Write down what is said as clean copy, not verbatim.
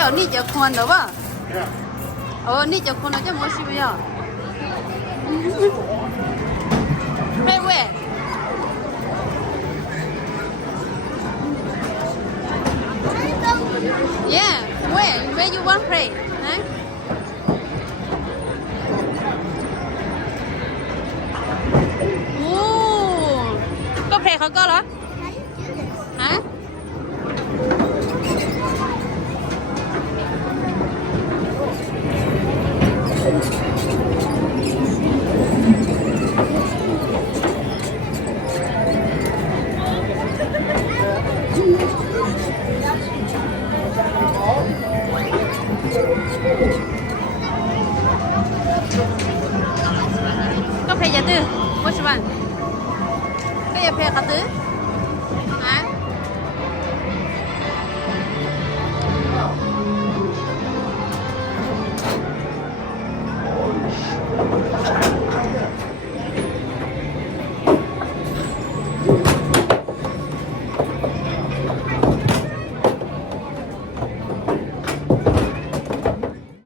有你结婚的吧？哦，你结婚了就没需要。喂喂。Yeah, where you want play? Huh? โอ้ก็เพลงเขาก็เหรอฮะก็เพลงยาตื้อว่าชิวันก็อย่าเพลงเขาตื้อฮะ